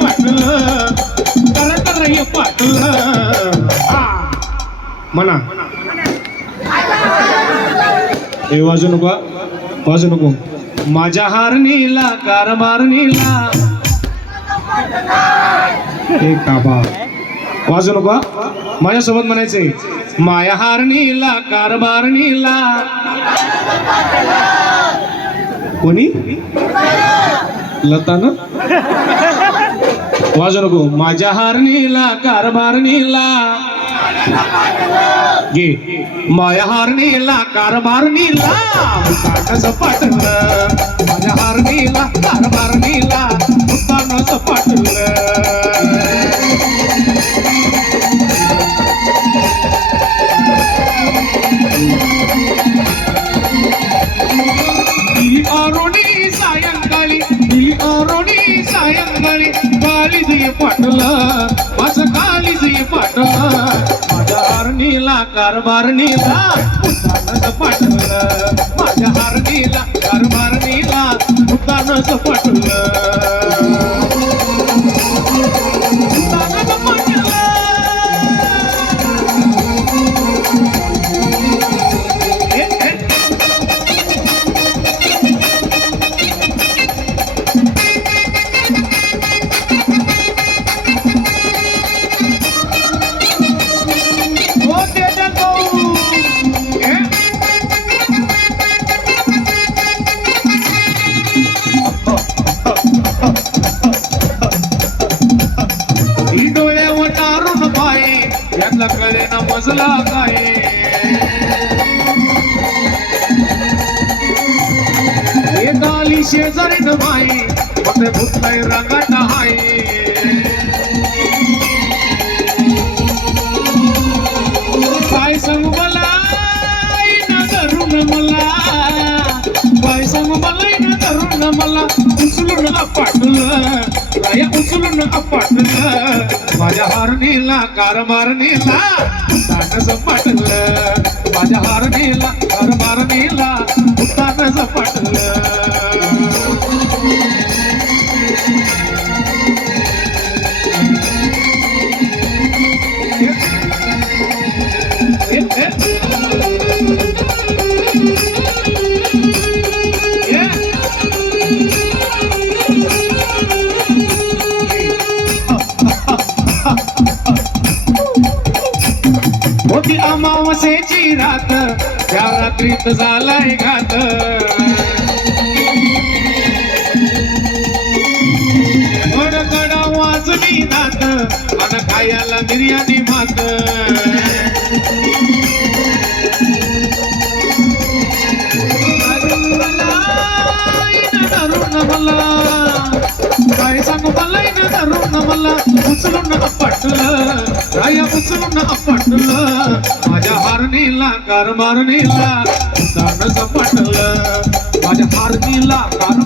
पाटलं तर म्हणा. हे वाजू नको वाजू नको. माझ्या हार नीला कारभार नीला वाजू नको माझ्यासोबत म्हणायचंय माया हार नीला कारभार नीला कोणी? लता वाजू नको. माझ्या हारणीला कारभार नीला गे माया हारणीला कारभार नीला माझ्या हारणीला कारभार काली माझं काली जुई माझ्या हरणीला कारभारणीला नीला मुतानच पाटलं माझ्या हरणीला कारभारणीला नीला मुतानच कळे ना काय हे गाली शेजारी डबाई फक्त भुतलाय रंगाट हाय. काय सांगू मला? नगरून मला. काय सांग मला ना धरून मला उचलून आपटलं राया उचलून आपटलं माझ्या हारणीला कारभारणीला ताटच पाटलं माझ्या हारणीला तमसेची रात त्या रात्रीत झालाय घात. गडगड वाजली नात अन खायला बिर्याणी मात तरुण मला? काय सांगू मला तरुण मला? उचलून पटलं. राया माझ्या हारणीला कारभारणीला दान झपाटलं माझ्या हारणीला कार